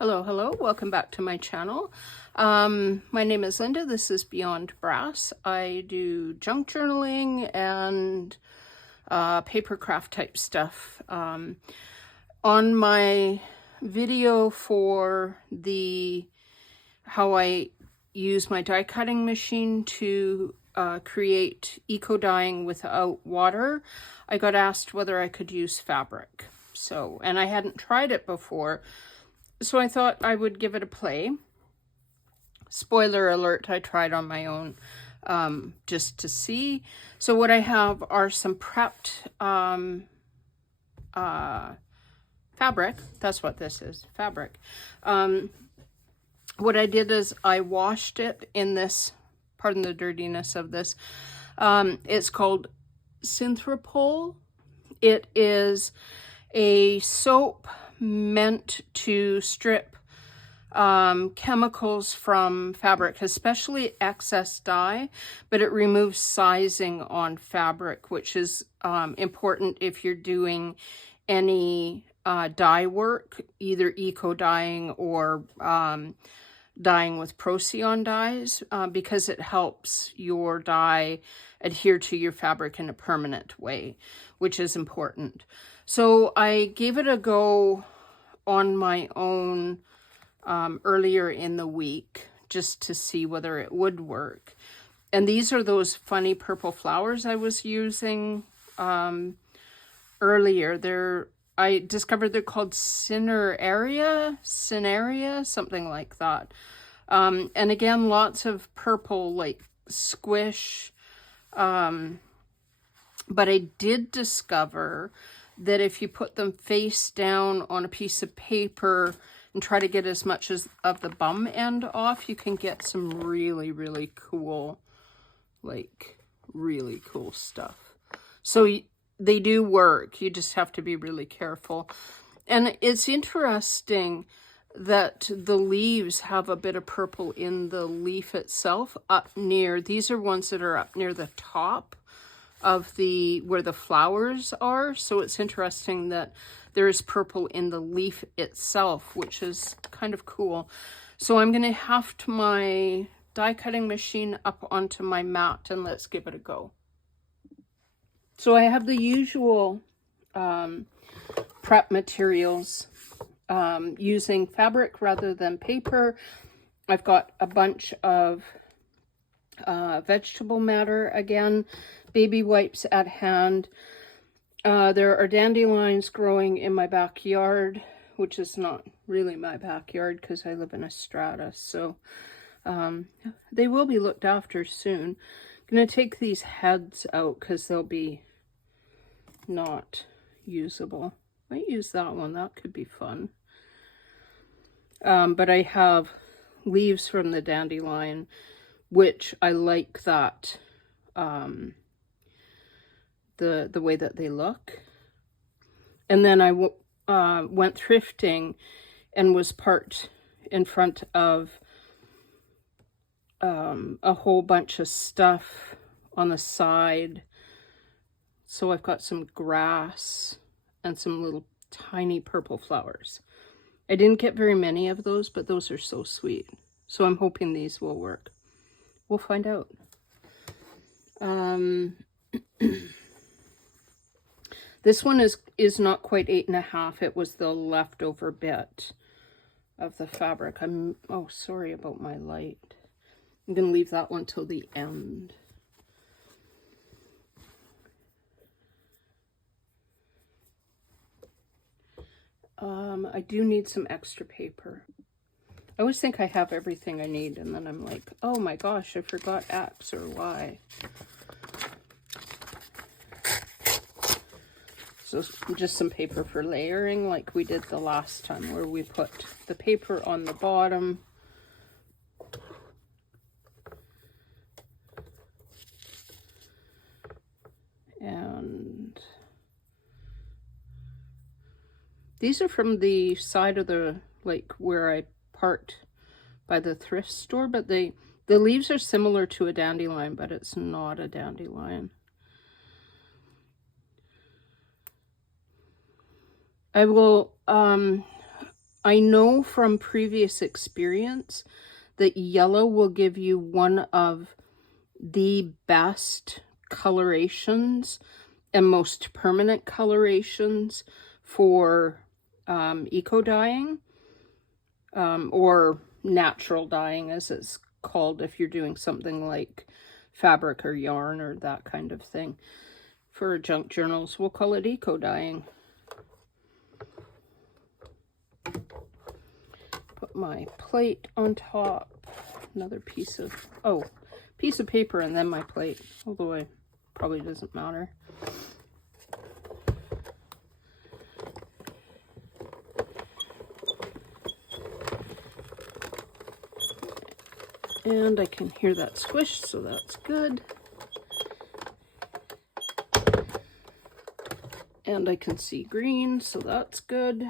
Hello, welcome back to my channel. My name is Linda, this is Beyond Brass. I do junk journaling and paper craft type stuff. On my video for how I use my die cutting machine to create eco dyeing without water, I got asked whether I could use fabric. And I hadn't tried it before, so I thought I would give it a play. Spoiler alert, I tried on my own just to see. So what I have are some prepped fabric. That's what this is, fabric. What I did is I washed it in this, pardon the dirtiness of this, it's called Synthropol. It is a soap meant to strip chemicals from fabric, especially excess dye, but it removes sizing on fabric, which is important if you're doing any dye work, either eco dyeing or dyeing with Procyon dyes, because it helps your dye adhere to your fabric in a permanent way, which is important. So I gave it a go on my own earlier in the week just to see whether it would work. And these are those funny purple flowers I was using earlier. I discovered they're called Cineraria, something like that. And again, lots of purple, like squish. But I did discover that if you put them face down on a piece of paper and try to get as much of the bum end off, you can get some really, really cool, really cool stuff. So they do work. You just have to be really careful. And it's interesting that the leaves have a bit of purple in the leaf itself up near, these are ones that are up near the top of where the flowers are. So it's interesting that there is purple in the leaf itself, which is kind of cool. So I'm going to haft my die cutting machine up onto my mat and let's give it a go. So I have the usual prep materials, using fabric rather than paper. I've got a bunch of vegetable matter again, baby wipes at hand. There are dandelions growing in my backyard, which is not really my backyard because I live in a strata. So they will be looked after soon. I'm going to take these heads out because they'll be not usable. Might use that one. That could be fun. But I have leaves from the dandelion, which I like that, the way that they look. And then I went thrifting and was parked in front of a whole bunch of stuff on the side. So I've got some grass and some little tiny purple flowers. I didn't get very many of those, but those are so sweet. So I'm hoping these will work. We'll find out. This one is not quite 8.5. It was the leftover bit of the fabric. Oh, sorry about my light. I'm going to leave that one till the end. I do need some extra paper. I always think I have everything I need, and then I'm like, oh my gosh, I forgot X or Y. So just some paper for layering, like we did the last time, where we put the paper on the bottom. And these are from the side of where I parked by the thrift store, but the leaves are similar to a dandelion, but it's not a dandelion. I will I know from previous experience that yellow will give you one of the best colorations and most permanent colorations for eco dyeing, or natural dyeing as it's called if you're doing something like fabric or yarn or that kind of thing. For junk journals, we'll call it eco dyeing. Put my plate on top, another piece of paper, and then my plate, although it probably doesn't matter. And I can hear that squish, so that's good. And I can see green, so that's good.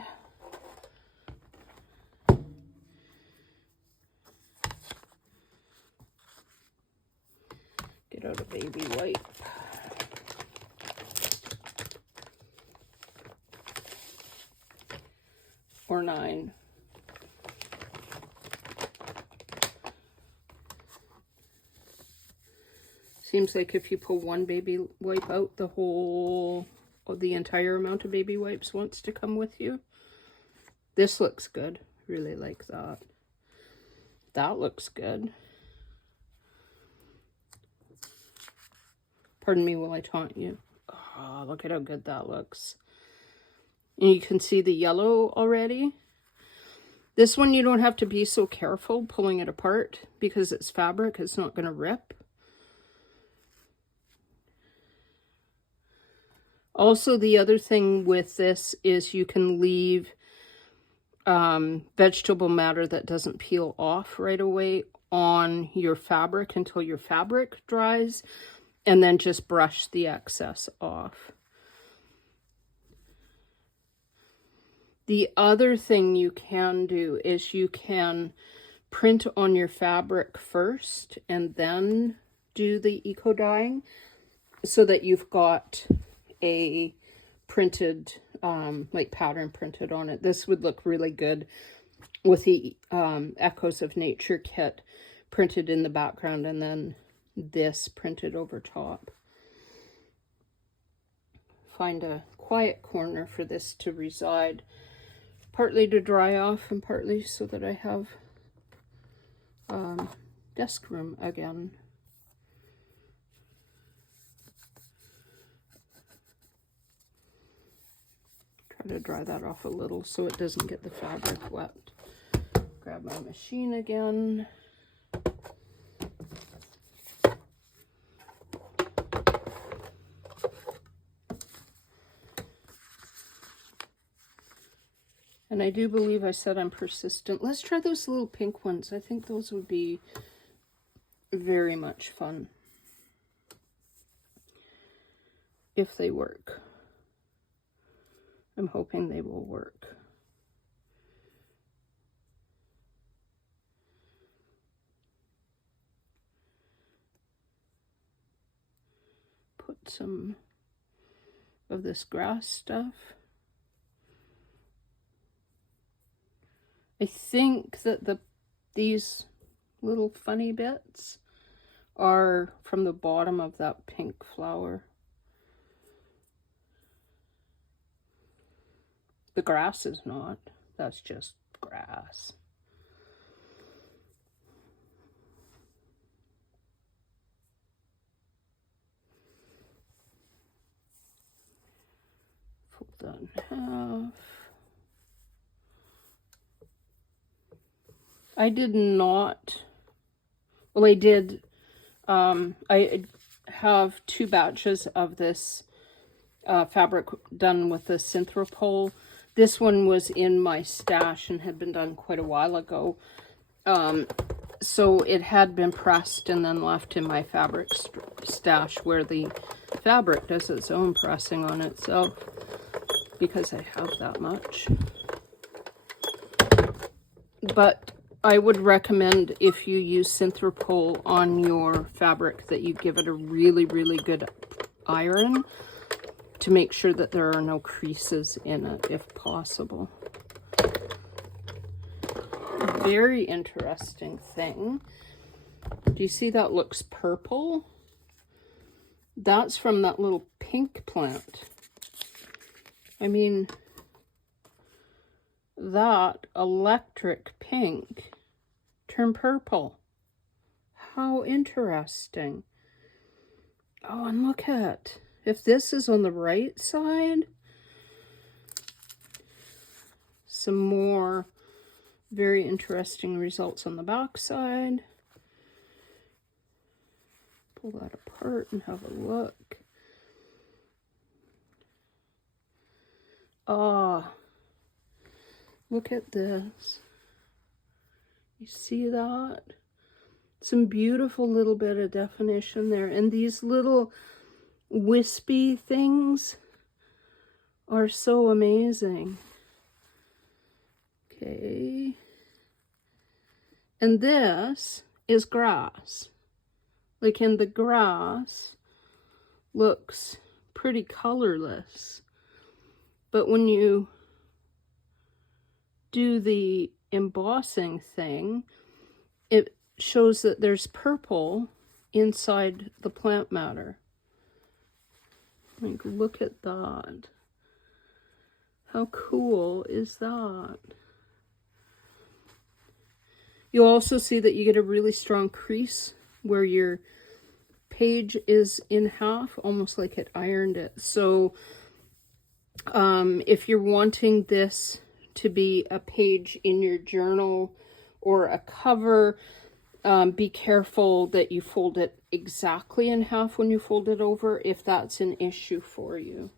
Get out a baby wipe. Or 9. Seems like if you pull one baby wipe out, the entire amount of baby wipes wants to come with you. This looks good. Really like that. That looks good. Pardon me while I taunt you. Oh, look at how good that looks. And you can see the yellow already. This one you don't have to be so careful pulling it apart because it's fabric. It's not going to rip. Also, the other thing with this is you can leave vegetable matter that doesn't peel off right away on your fabric until your fabric dries, and then just brush the excess off. The other thing you can do is you can print on your fabric first and then do the eco dyeing so that you've got a printed like pattern printed on it. This would look really good with the Echoes of Nature kit printed in the background and then this printed over top. Find a quiet corner for this to reside, partly to dry off and partly so that I have desk room again. Try to dry that off a little so it doesn't get the fabric wet. Grab my machine again. And I do believe I said I'm persistent. Let's try those little pink ones. I think those would be very much fun if they work. I'm hoping they will work. Put some of this grass stuff. I think that these little funny bits are from the bottom of that pink flower. The grass is not. That's just grass. Fold that in half. I did not, well, I did, I have 2 batches of this fabric done with the Synthropol. This one was in my stash and had been done quite a while ago. So it had been pressed and then left in my fabric stash where the fabric does its own pressing on itself because I have that much. But I would recommend if you use Synthropol on your fabric that you give it a really, really good iron to make sure that there are no creases in it if possible. very interesting thing. Do you see that looks purple? That's from that little pink plant. I mean, that electric pink turned purple. How interesting. Oh, and look at, if this is on the right side, some more very interesting results on the back side. Pull that apart and have a look. Ah, look at this. You see that? Some beautiful little bit of definition there. And these little wispy things are so amazing. Okay. And this is grass. Like, in the grass looks pretty colorless. But when you do the embossing thing, it shows that there's purple inside the plant matter. Like, look at that. How cool is that? You also see that you get a really strong crease where your page is in half, almost like it ironed it. So if you're wanting this to be a page in your journal or a cover, be careful that you fold it exactly in half when you fold it over, if that's an issue for you.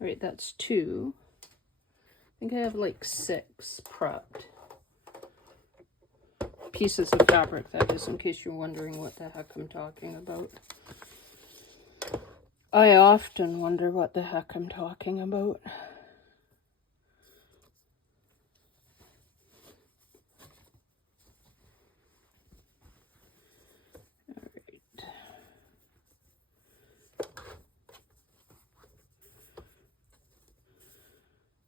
All right, that's 2. I think I have like 6 prepped. Pieces of fabric, that is, in case you're wondering what the heck I'm talking about. I often wonder what the heck I'm talking about.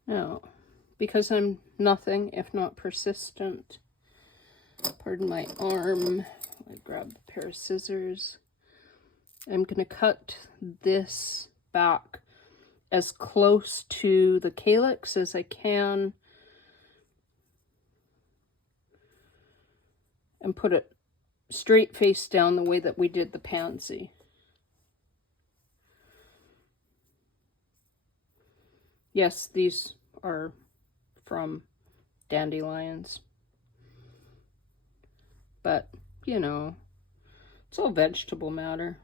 Now, because I'm nothing if not persistent, pardon my arm, I grab a pair of scissors. I'm going to cut this back as close to the calyx as I can and put it straight face down the way that we did the pansy. Yes, these are from dandelions. But, you know, it's all vegetable matter.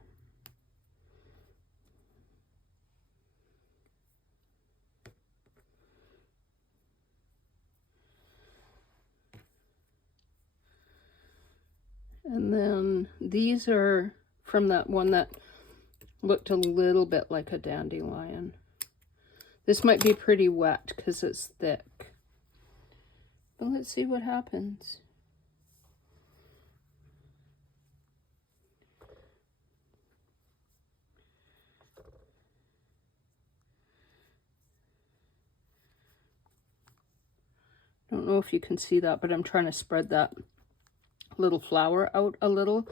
And then these are from that one that looked a little bit like a dandelion. This might be pretty wet because it's thick. But let's see what happens. I don't know if you can see that, but I'm trying to spread that little flower out a little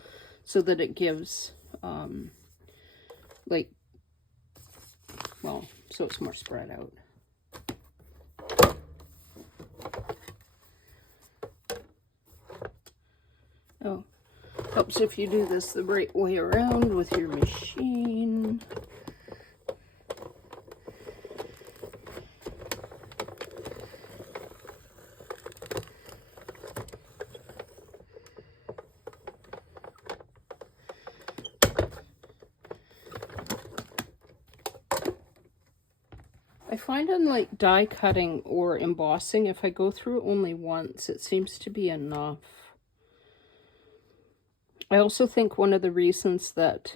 so that it gives, like, well, so it's more spread out. Oh, helps if you do this the right way around with your machine. I find in like die cutting or embossing, if I go through it only once, it seems to be enough. I also think one of the reasons that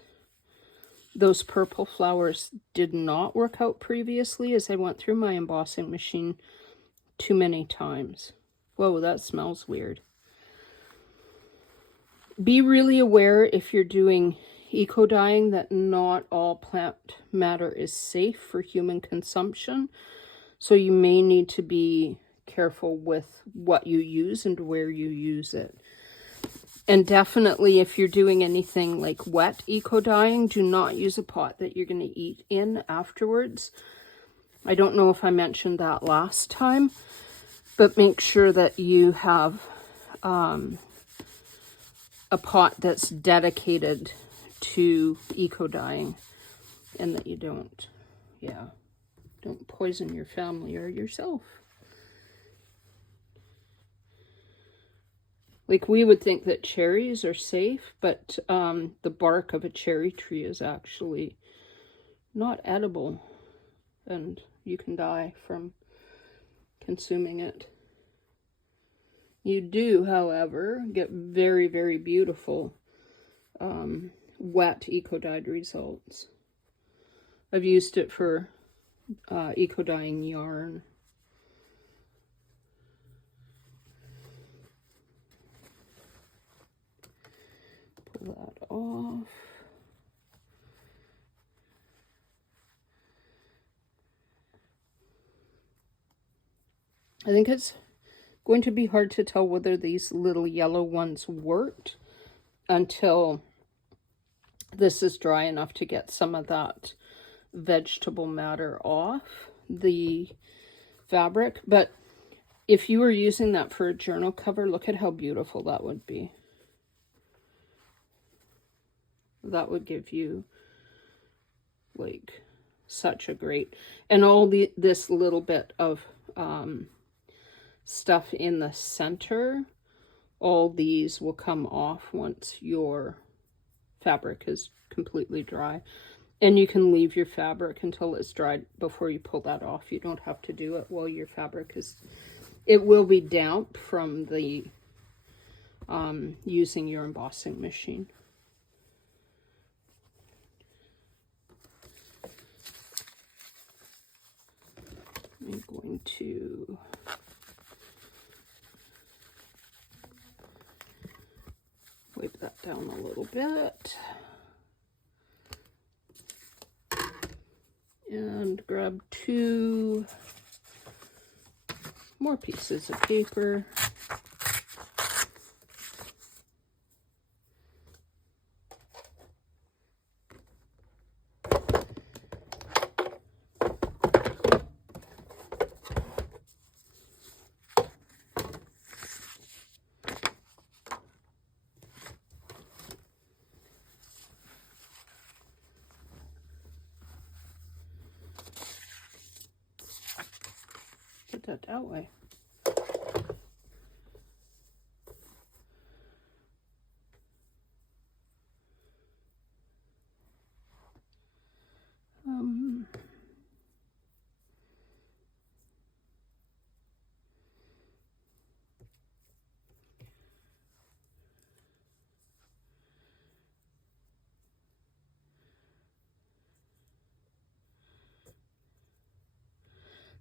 those purple flowers did not work out previously is I went through my embossing machine too many times. Whoa, that smells weird. Be really aware if you're doing eco dyeing that not all plant matter is safe for human consumption. So you may need to be careful with what you use and where you use it. And definitely if you're doing anything like wet eco-dyeing, do not use a pot that you're going to eat in afterwards. I don't know if I mentioned that last time, but make sure that you have a pot that's dedicated to eco-dyeing and that you don't poison your family or yourself. Like, we would think that cherries are safe, but the bark of a cherry tree is actually not edible, and you can die from consuming it. You do, however, get very, very beautiful wet eco-dyed results. I've used it for eco-dyeing yarn. Pull that off. I think it's going to be hard to tell whether these little yellow ones worked until this is dry enough to get some of that vegetable matter off the fabric. But if you were using that for a journal cover, look at how beautiful that would be. That would give you like such a great, and all this little bit of stuff in the center, all these will come off once your fabric is completely dry. And you can leave your fabric until it's dried before you pull that off. You don't have to do it while your fabric is, it will be damp from the using your embossing machine. I'm going to wipe that down a little bit. And grab 2 more pieces of paper. Put that way.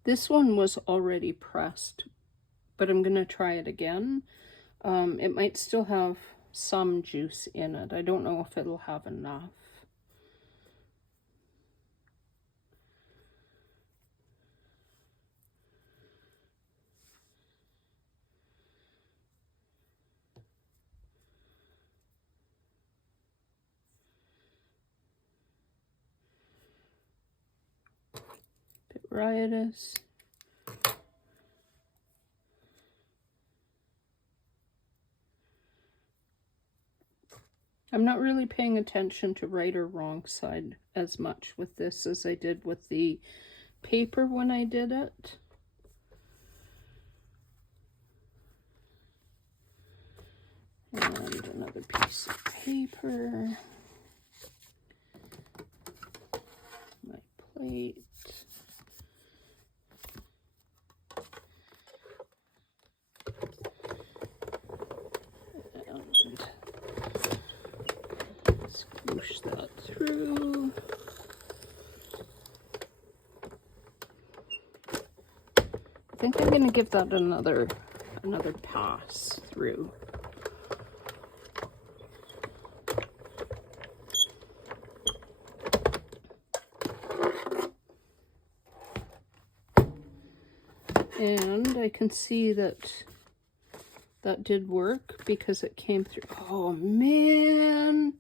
This one was already pressed, but I'm going to try it again. It might still have some juice in it. I don't know if it'll have enough. Bit riotous. I'm not really paying attention to right or wrong side as much with this as I did with the paper when I did it. And another piece of paper. My plate. Push that through. I think I'm going to give that another pass through. And I can see that that did work because it came through. Oh, man.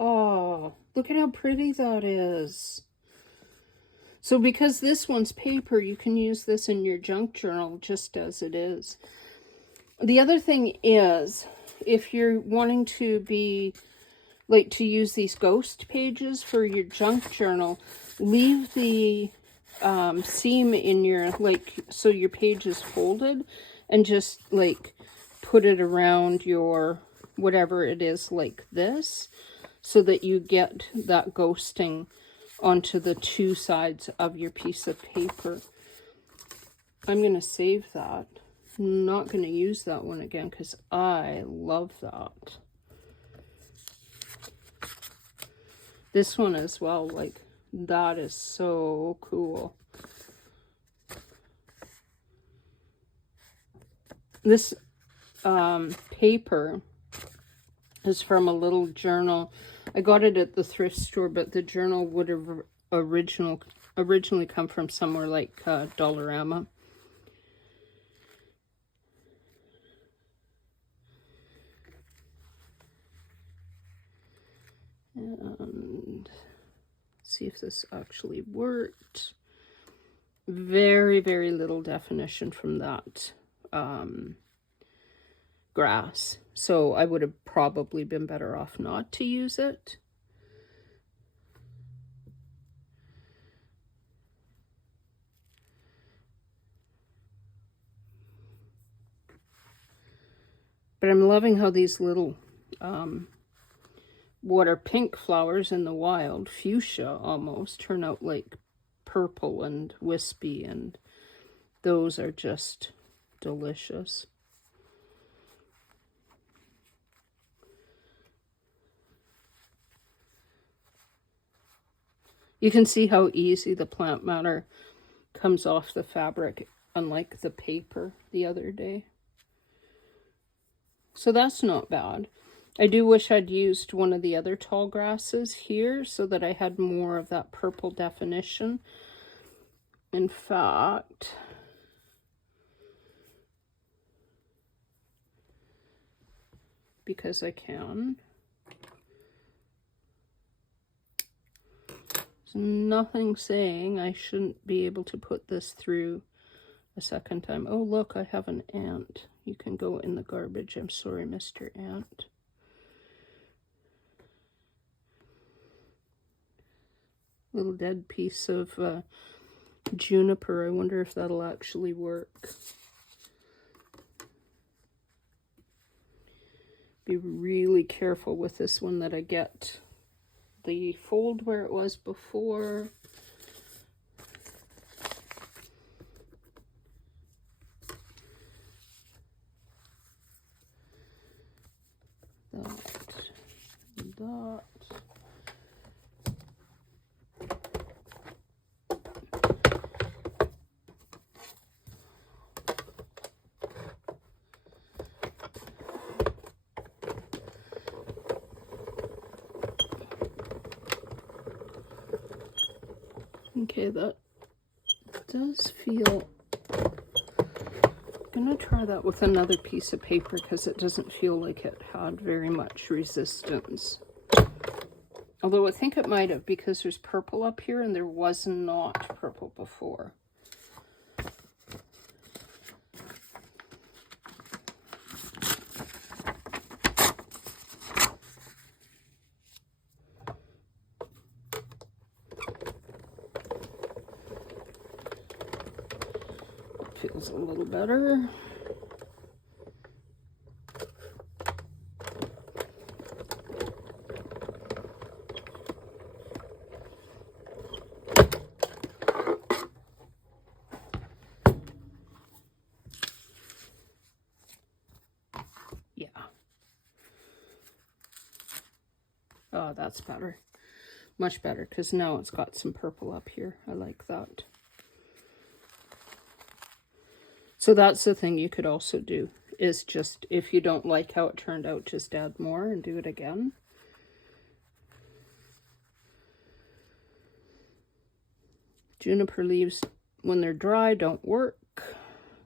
Oh, look at how pretty that is. So because this one's paper, you can use this in your junk journal just as it is. The other thing is, if you're wanting to be, like, to use these ghost pages for your junk journal, leave the seam in your, like, so your page is folded, and just, like, put it around your, whatever it is, like this, so that you get that ghosting onto the two sides of your piece of paper. I'm going to save that. I'm not going to use that one again because I love that. This one as well, like, that is so cool. This paper is from a little journal. I got it at the thrift store, but the journal would have originally come from somewhere like Dollarama. And see if this actually worked. Very, very little definition from that grass. So I would have probably been better off not to use it. But I'm loving how these little, what are pink flowers in the wild, fuchsia almost, turn out like purple and wispy, and those are just delicious. You can see how easy the plant matter comes off the fabric, unlike the paper the other day. So that's not bad. I do wish I'd used one of the other tall grasses here so that I had more of that purple definition. In fact, because I can. There's nothing saying I shouldn't be able to put this through a second time. Oh, look, I have an ant. You can go in the garbage. I'm sorry, Mr. Ant. Little dead piece of juniper. I wonder if that'll actually work. Be really careful with this one that I get the fold where it was before. That. Okay, that does feel... I'm going to try that with another piece of paper because it doesn't feel like it had very much resistance. Although I think it might have, because there's purple up here and there was not purple before. Feels a little better. Yeah. Oh, that's better. Much better, because now it's got some purple up here. I like that. So that's the thing you could also do, is just, if you don't like how it turned out, just add more and do it again. Juniper leaves, when they're dry, don't work.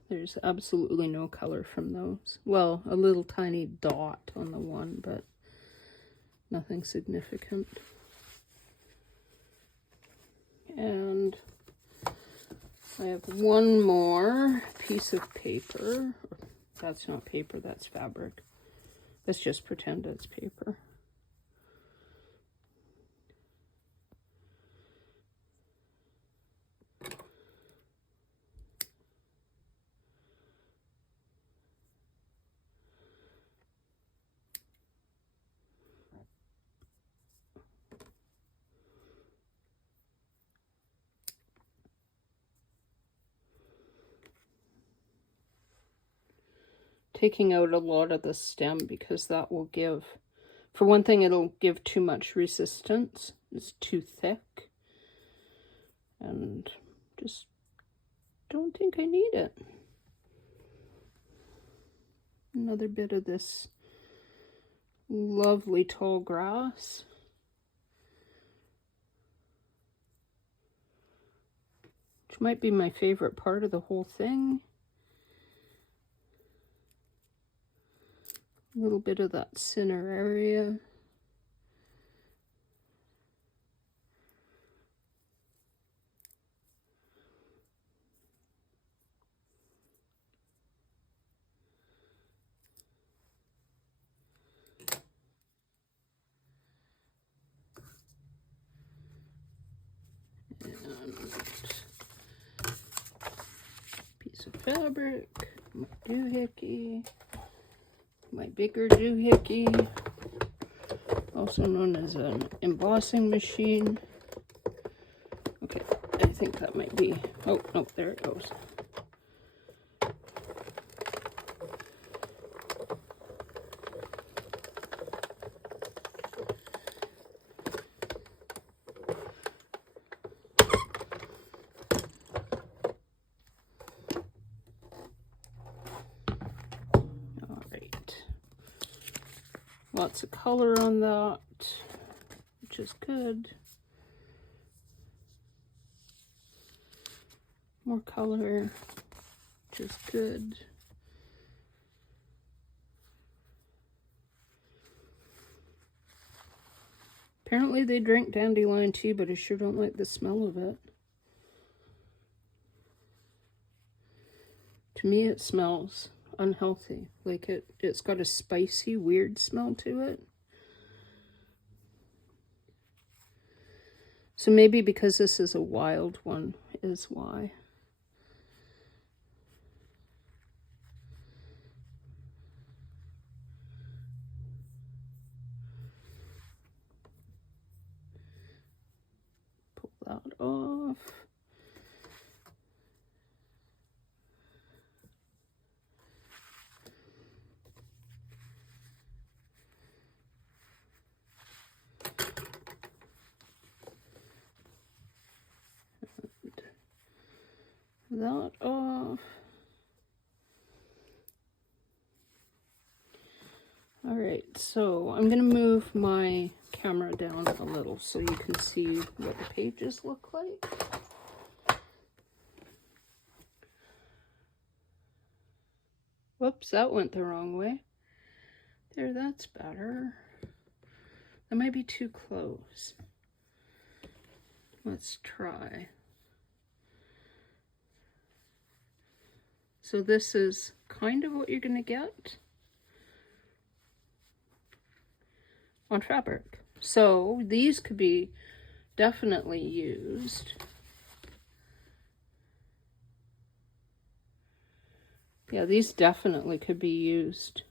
There's absolutely no color from those. Well, a little tiny dot on the one, but nothing significant. And I have one more piece of paper. That's not paper, that's fabric. Let's just pretend it's paper. Taking out a lot of the stem because that will give, for one thing, it'll give too much resistance. It's too thick. And just don't think I need it. Another bit of this lovely tall grass. Which might be my favorite part of the whole thing. A little bit of that center area. And piece of fabric, my doohickey. My bigger doohickey, also known as an embossing machine. Okay, I think that might be, oh, no, there it goes. Lots of color on that, which is good. More color, which is good. Apparently they drink dandelion tea, but I sure don't like the smell of it. To me it smells unhealthy. Like it's got a spicy, weird smell to it. So maybe because this is a wild one is why. Pull that off. That off. All right, so I'm going to move my camera down a little so you can see what the pages look like. Whoops, that went the wrong way. There, that's better. That might be too close. Let's try. So this is kind of what you're going to get on fabric. So these could be definitely used. Yeah, these definitely could be used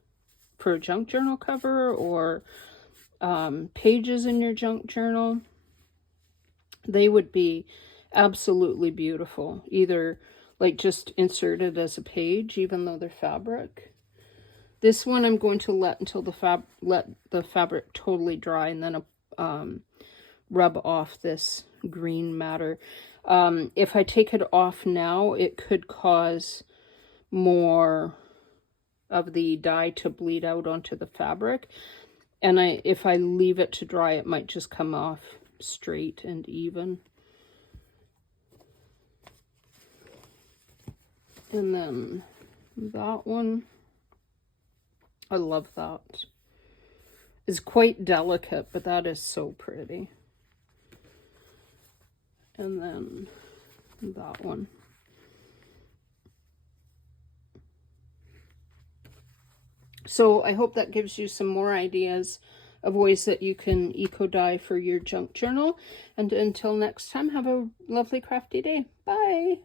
for a junk journal cover or pages in your junk journal. They would be absolutely beautiful. Either like just inserted as a page, even though they're fabric. This one I'm going to let until let the fabric totally dry, and then rub off this green matter. If I take it off now, it could cause more of the dye to bleed out onto the fabric, and if I leave it to dry, it might just come off straight and even. And then that one, I love that. It's quite delicate, but that is so pretty. And then that one. So I hope that gives you some more ideas of ways that you can eco-dye for your junk journal. And until next time, have a lovely crafty day. Bye!